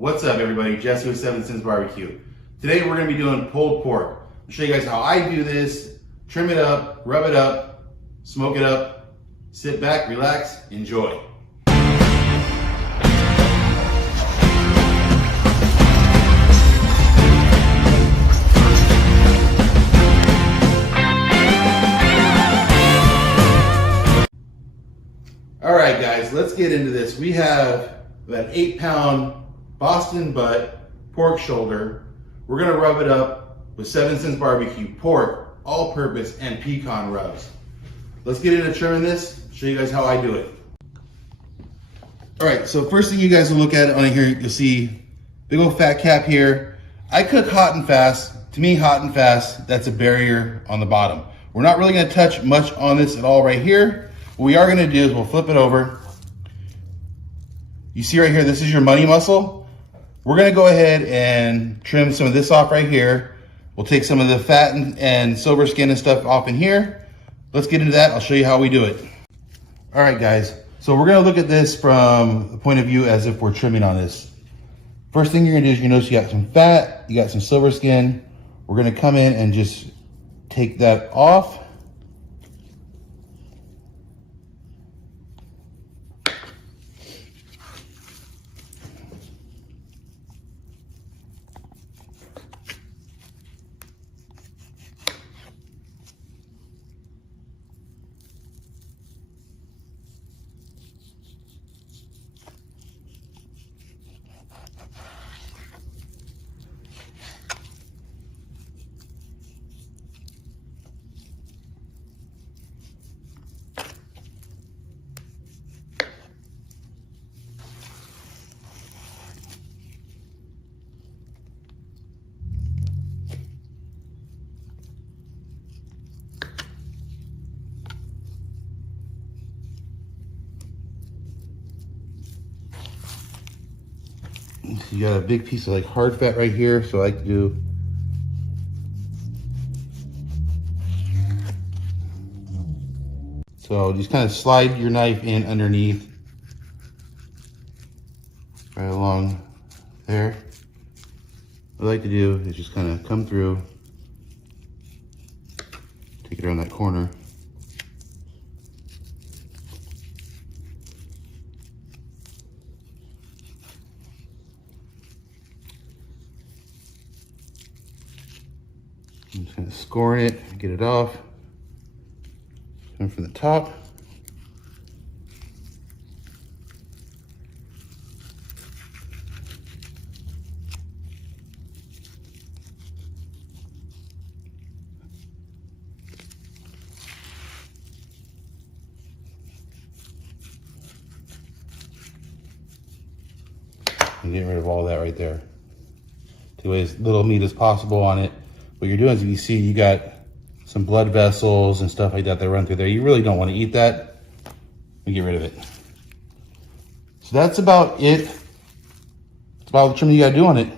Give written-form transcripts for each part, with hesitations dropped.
What's up, everybody? Jesse with SINS BBQ. Today we're going to be doing pulled pork. I'll show you guys how I do this. Trim it up, rub it up, smoke it up, sit back, relax, enjoy. All right, guys, let's get into this. We have about 8-pound Boston butt pork shoulder. We're gonna rub it up with SINS BBQ Pork, All Purpose, and Pecan Rubs. Let's get into trimming this, show you guys how I do it. All right, so first thing you guys will look at on here, you'll see big old fat cap here. I cook hot and fast. To me, hot and fast, that's a barrier on the bottom. We're not really gonna touch much on this at all right here. What we are gonna do is we'll flip it over. You see right here, this is your money muscle. We're gonna go ahead and trim some of this off right here. We'll take some of the fat and silver skin and stuff off in here. Let's get into that. I'll show you how we do it. All right, guys. So we're gonna look at this from the point of view as if we're trimming on this. First thing you're gonna do is you notice you got some fat, you got some silver skin. We're gonna come in and just take that off. You got a big piece of like hard fat right here, so I like to do so just kind of slide your knife in underneath right along there. What I like to do is just kind of come through, take it around that corner. I'm just kind of scoring it, get it off. Come from the top. And get rid of all that right there. To as little meat as possible on it. What you're doing is you see you got some blood vessels and stuff like that that run through there. You really don't want to eat that. We get rid of it. So that's about it. That's about the trimming you gotta do on it.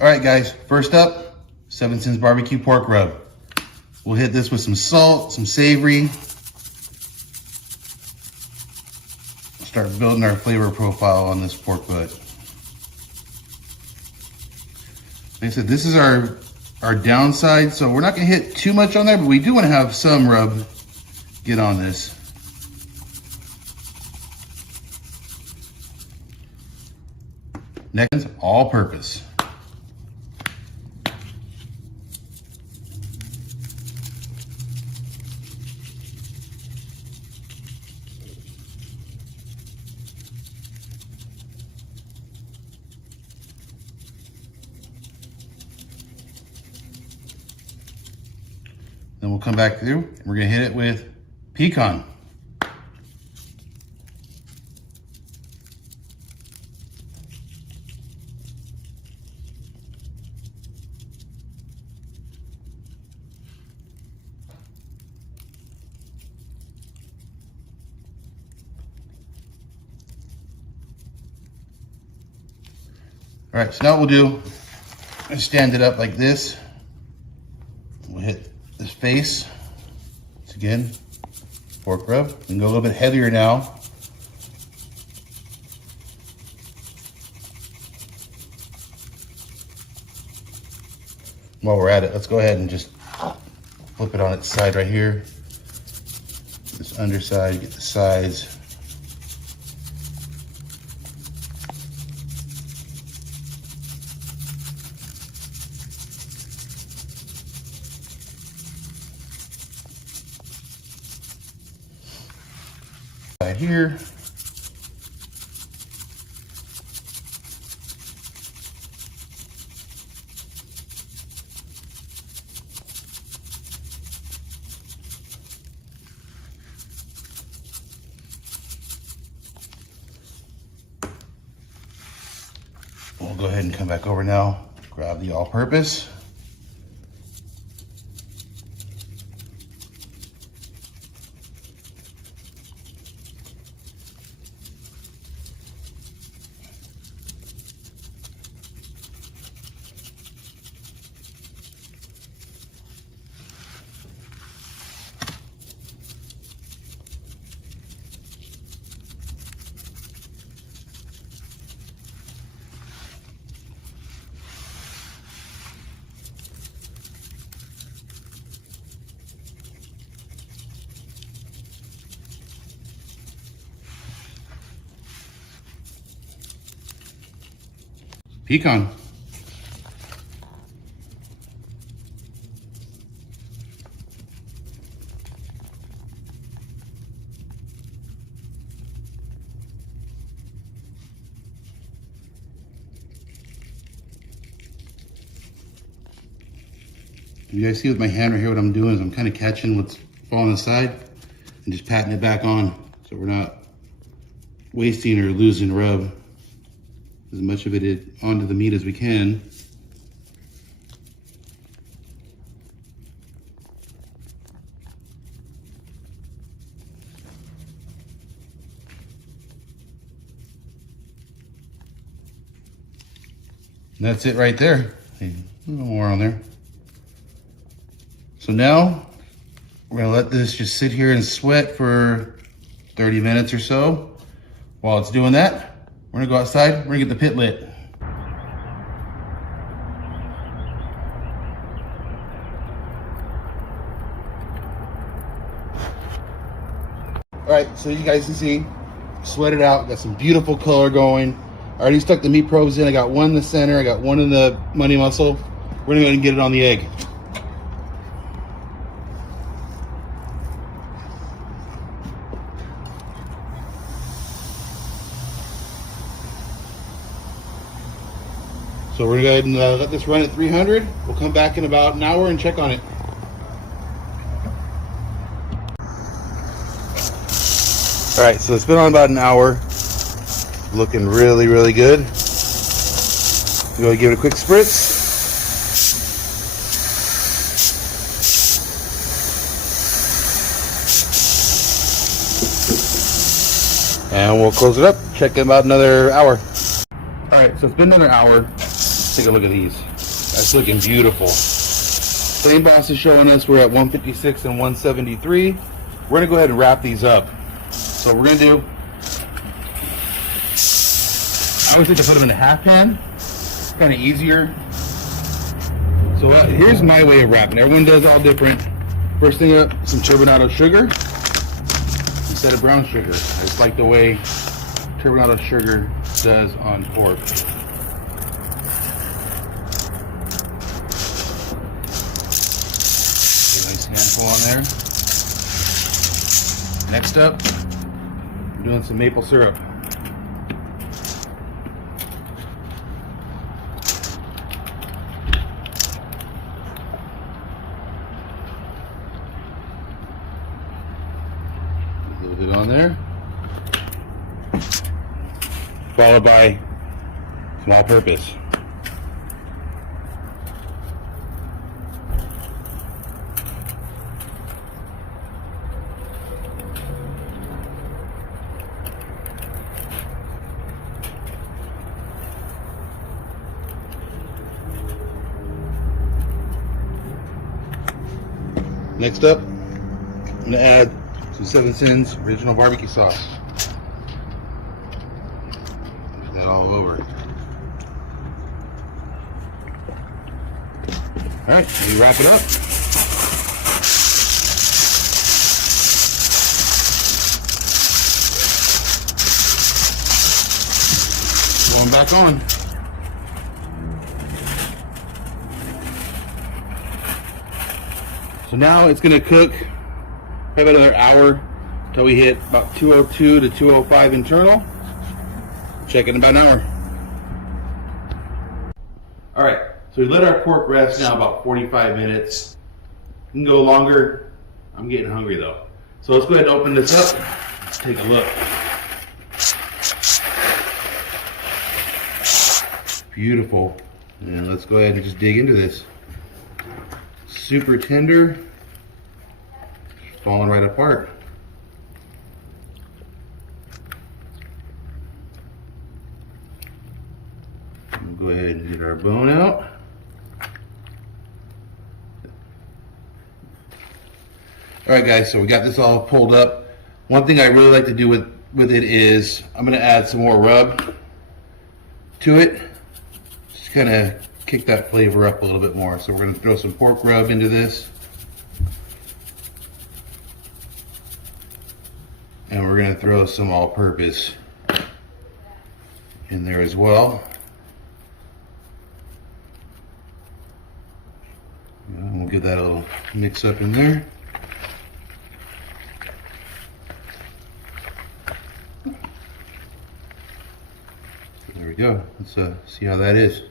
All right, guys, first up, SINS BBQ Pork Rub. We'll hit this with some salt, some savory. Start building our flavor profile on this pork butt. Like I said, this is our downside, so we're not gonna hit too much on there, but we do wanna have some rub get on this. Next, all purpose. Then we'll come back through and we're gonna hit it with pecan. All right, so now what we'll do is stand it up like this. We'll hit this face. Once again, pork rub. We can go a little bit heavier now. while we're at it, let's go ahead and just flip it on its side right here. This underside, get the sides. Right here. We'll go ahead and come back over now, grab the all-purpose. Pecan. You guys see with my hand right here, what I'm doing is I'm kind of catching what's falling aside and just patting it back on so we're not wasting or losing rub. As much of it onto the meat as we can. And that's it right there. A little more on there. So now we're gonna let this just sit here and sweat for 30 minutes or so. While it's doing that, we're gonna go outside, we're gonna get the pit lit. All right, so you guys can see, sweat it out, got some beautiful color going. I already stuck the meat probes in. I got one in the center, I got one in the money muscle. We're gonna go ahead and get it on the egg. So we're gonna go ahead and let this run at 300. We'll come back in about an hour and check on it. All right, so it's been on about an hour. Looking really, really good. Go ahead and give it a quick spritz. And we'll close it up, check in about another hour. All right, so it's been another hour. Take a look at these. That's looking beautiful. Flame Boss is showing us we're at 156 and 173. We're gonna go ahead and wrap these up. So what we're gonna do, I always like to put them in a half pan. It's kind of easier. So here's my way of wrapping. Everyone does all different. First thing up, some turbanado sugar instead of brown sugar. I just like the way turbanado sugar does on pork. Handful on there. Next up, we're doing some maple syrup. A little bit on there. Followed by some all purpose. Next up, I'm gonna add some 7 SINS original barbecue sauce. Put that all over. All All right, we wrap it up. Going back on. So now it's going to cook probably another hour until we hit about 202 to 205 internal. Check in about an hour. All right, so we let our pork rest now about 45 minutes. You can go longer. I'm getting hungry though. So let's go ahead and open this up. Let's take a look. Beautiful. And let's go ahead and just dig into this. Super tender. Falling right apart. We'll go ahead and get our bone out. Alright guys, so we got this all pulled up. One thing I really like to do with it is I'm going to add some more rub to it. Just kind of kick that flavor up a little bit more. So we're going to throw some pork rub into this. And we're going to throw some all-purpose in there as well. And we'll give that a little mix up in there. There we go. Let's see how that is.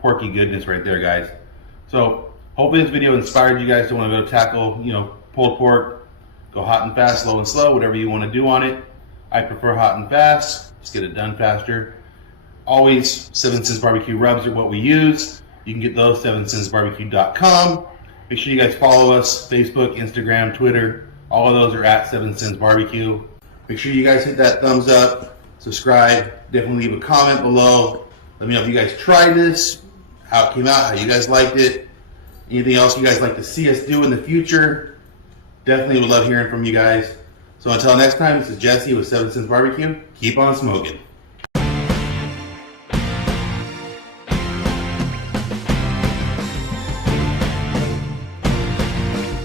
Porky goodness right there, guys. So hopefully this video inspired you guys to want to go tackle, pulled pork, go hot and fast, low and slow, whatever you want to do on it. I prefer hot and fast, just get it done faster. Always 7 SINS BBQ Rubs are what we use. You can get those 7sinsbbq.com. Make sure you guys follow us, Facebook, Instagram, Twitter. All of those are at 7 SINS BBQ. Make sure you guys hit that thumbs up, subscribe, definitely leave a comment below. Let me know if you guys tried this, how it came out, how you guys liked it. Anything else you guys like to see us do in the future? Definitely would love hearing from you guys. So until next time, this is Jesse with 7 SINS BBQ. Keep on smoking.